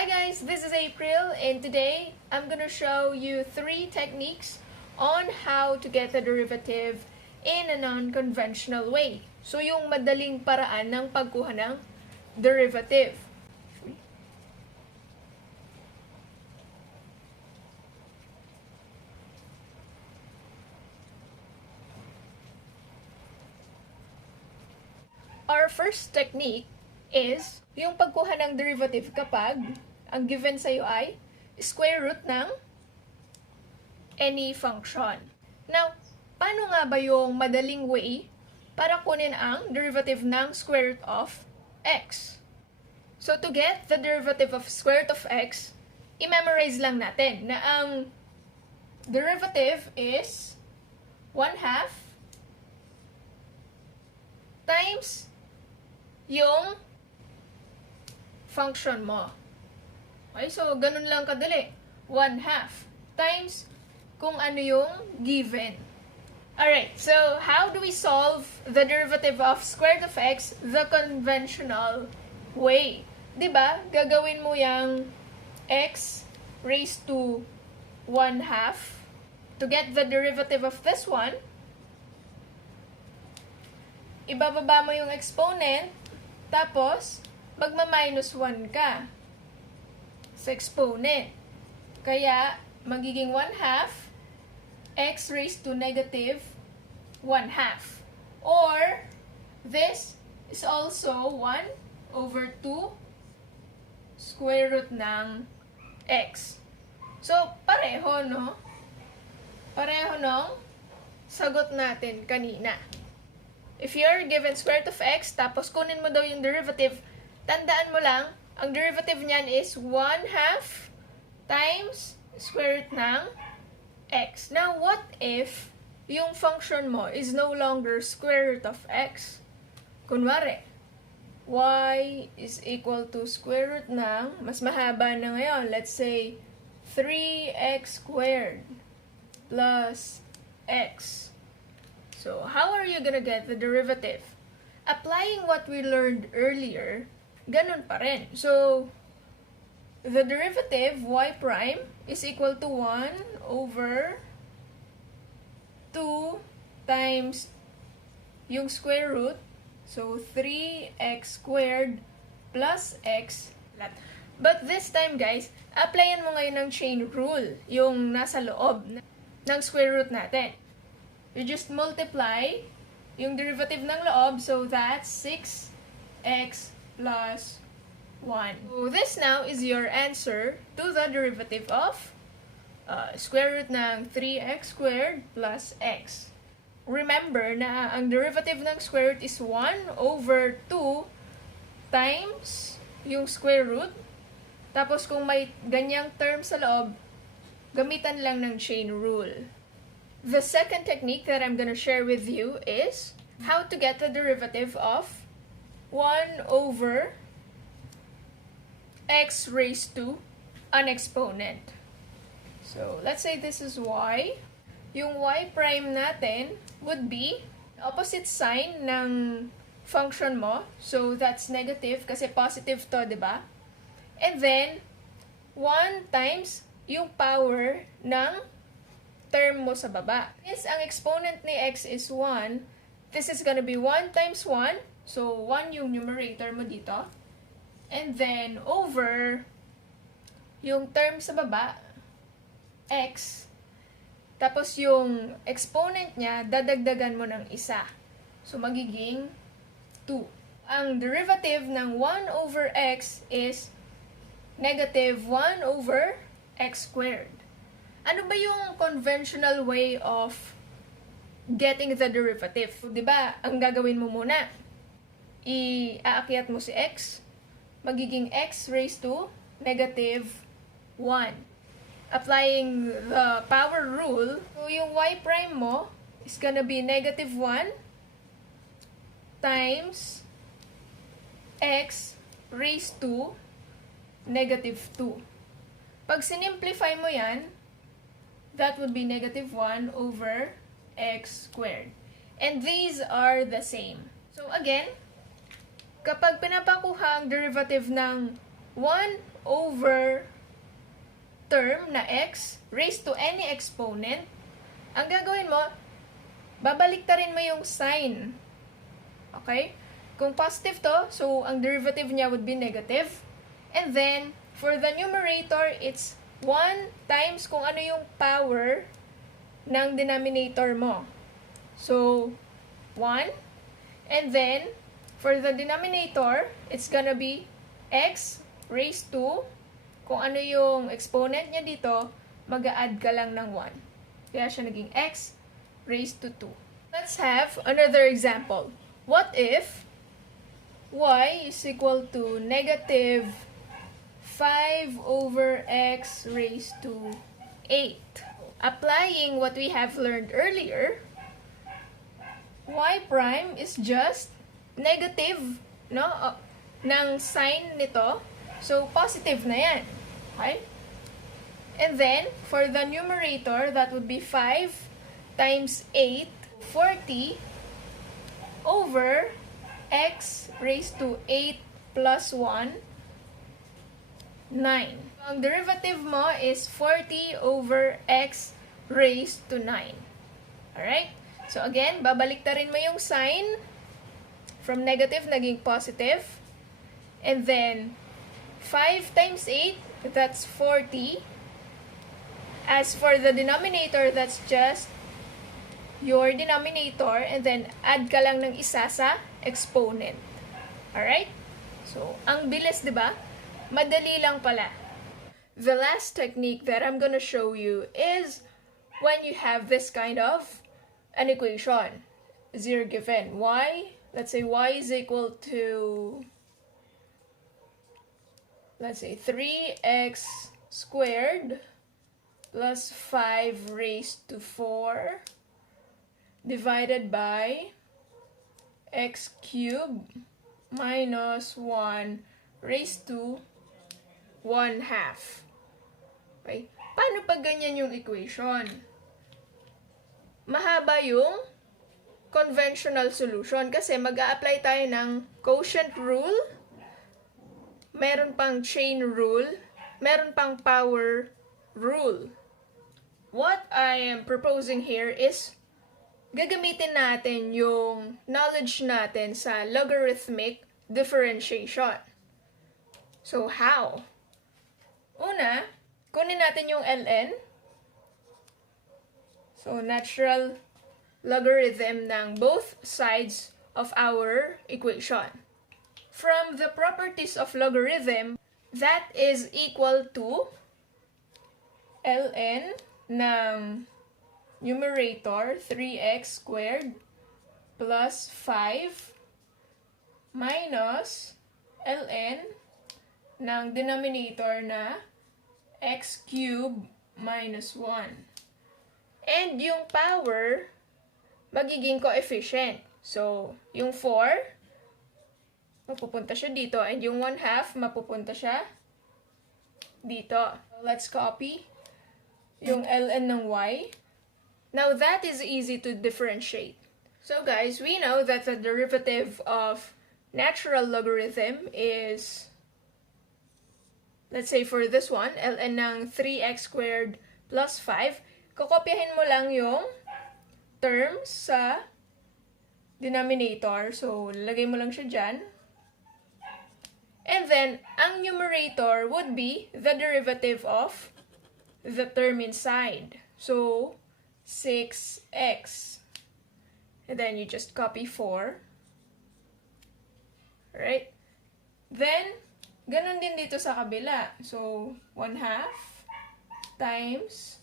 Hi guys, this is April and today I'm gonna show you 3 techniques on how to get the derivative in a non-conventional way. So yung madaling paraan ng pagkuha ng derivative. Our first technique is yung pagkuha ng derivative kapag ang given sa'yo ay square root ng any function. Now, paano nga ba yung madaling way para kunin ang derivative ng square root of x? So, to get the derivative of square root of x, i-memorize lang natin na ang derivative is 1/2 times yung function mo. Okay, so ganun lang kadali. 1/2 times kung ano yung given. Alright, so how do we solve the derivative of square root of x the conventional way? Diba, gagawin mo yung x raised to 1/2 to get the derivative of this one. Ibababa mo yung exponent, tapos magma-minus 1 ka sa exponent. Kaya, magiging 1/2 x raised to negative 1/2. Or, this is also 1/2 square root ng x. So, pareho, no? Pareho nung sagot natin kanina. If you're given square root of x, tapos kunin mo daw yung derivative, tandaan mo lang, ang derivative niyan is 1/2 times square root ng x. Now, what if yung function mo is no longer square root of x? Kunwari, y is equal to square root ng, mas mahaba na ngayon, let's say, 3x squared plus x. So, how are you gonna get the derivative? Applying what we learned earlier, ganun pa rin. So, the derivative y prime is equal to 1/2 times yung square root. So, 3x squared plus x. But this time, guys, applyan mo ngayon ng chain rule, yung nasa loob ng square root natin. You just multiply yung derivative ng loob, so that's 6x plus 1. So this now is your answer to the derivative of square root ng 3x squared plus x. Remember na ang derivative ng square root is 1/2 times yung square root. Tapos kung may ganyang term sa loob, gamitan lang ng chain rule. The second technique that I'm going to share with you is how to get the derivative of 1/x raised to an exponent. So, let's say this is y. Yung y prime natin would be opposite sign ng function mo. So, that's negative kasi positive to, di ba? And then, 1 times yung power ng term mo sa baba. Since ang exponent ni x is 1, this is gonna be 1 times 1. So, 1 yung numerator mo dito. And then, over yung term sa baba, x. Tapos yung exponent niya, dadagdagan mo ng isa. So, magiging 2. Ang derivative ng 1/x is negative 1/x squared. Ano ba yung conventional way of getting the derivative? Diba, ang gagawin mo muna, i-aakyat mo si x, magiging x raised to negative 1. Applying the power rule, so yung y prime mo is gonna be negative 1 times x raised to negative 2. Pag sinimplify mo yan, that would be negative 1/x squared. And these are the same. So again, kapag pinapakuha ang derivative ng 1 over term na x raised to any exponent, ang gagawin mo, babaliktarin mo yung sign. Okay? Kung positive to, so ang derivative niya would be negative. And then, for the numerator, it's 1 times kung ano yung power ng denominator mo. So, 1. And then, for the denominator, it's gonna be x raised to, kung ano yung exponent niya dito, mag-a-add ka lang ng 1. Kaya siya naging x raised to 2. Let's have another example. What if y is equal to negative 5 over x raised to 8? Applying what we have learned earlier, y prime is just negative, no? Ng sign nito. So, positive na yan. Okay? And then, for the numerator, that would be 5 times 8, 40 over x raised to 8 plus 1, 9. Ang derivative mo is 40 over x raised to 9. Alright? So again, babaliktarin mo yung sign from negative naging positive. And then, 5 times 8, that's 40. As for the denominator, that's just your denominator, and then add ka lang ng isa sa exponent. Alright? So, ang bilis, di ba? Madali lang pala. The last technique that I'm gonna show you is when you have this kind of an equation. You're given y, let's say y is equal to, let's say 3x squared plus 5 raised to 4 divided by x cubed minus 1 raised to 1/2. Okay? Paano pag ganyan yung equation? Mahaba yung conventional solution kasi mag-a-apply tayo ng quotient rule, meron pang chain rule, meron pang power rule. What I am proposing here is gagamitin natin yung knowledge natin sa logarithmic differentiation. So, how? Una, kunin natin yung ln. So, natural logarithm ng both sides of our equation. From the properties of logarithm, that is equal to ln ng numerator 3x squared plus 5 minus ln ng denominator na x cubed minus 1. And yung power, magiging coefficient. So, yung 4, mapupunta siya dito. And yung 1/2, mapupunta siya dito. Let's copy yung ln ng y. Now, that is easy to differentiate. So, guys, we know that the derivative of natural logarithm is, let's say for this one, ln ng 3x squared plus 5. Kokopyahin mo lang yung terms sa denominator. So, lagay mo lang siya dyan. And then, ang numerator would be the derivative of the term inside. So, 6x. And then, you just copy 4. Right? Then, ganun din dito sa kabila. So, 1/2 times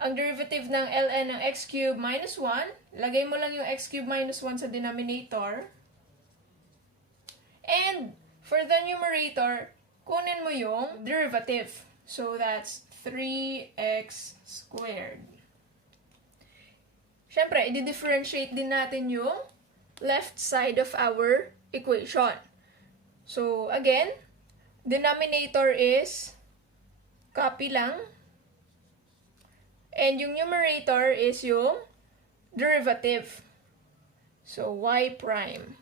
ang derivative ng ln ng x cubed minus 1. Lagay mo lang yung x cubed minus 1 sa denominator. And, for the numerator, kunin mo yung derivative. So, that's 3x squared. Siyempre, i-differentiate din natin yung left side of our equation. So, again, denominator is copy lang. And yung numerator is yung derivative. So, y prime.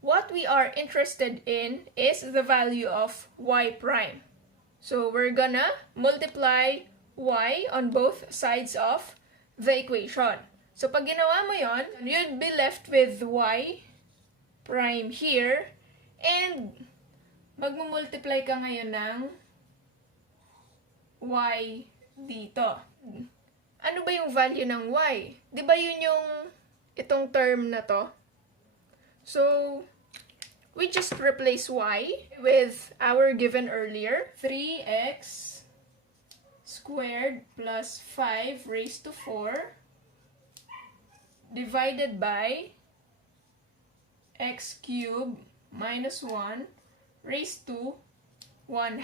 what we are interested in is the value of y prime. So we're gonna multiply y on both sides of the equation. So pag ginawa mo yon, you'd be left with y prime here, and magmumultiply ka ngayon ng y dito. Ano ba yung value ng y? Di ba yun yung itong term na to? So, we just replace y with our given earlier. 3x squared plus 5 raised to 4 divided by x cubed minus 1 raised to 1/2.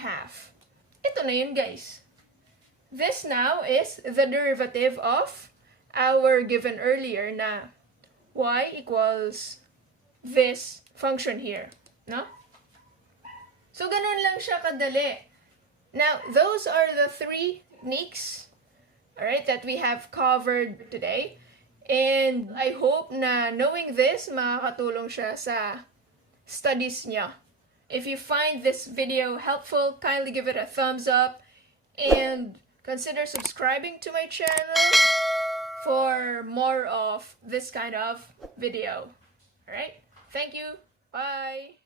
Ito na yun, guys. This now is the derivative of our given earlier na y equals this function here, no? So, ganun lang siya kadali. Now, those are the 3 techniques, alright, that we have covered today. And I hope na knowing this, makakatulong siya sa studies niya. If you find this video helpful, kindly give it a thumbs up and consider subscribing to my channel for more of this kind of video. Alright? Thank you. Bye.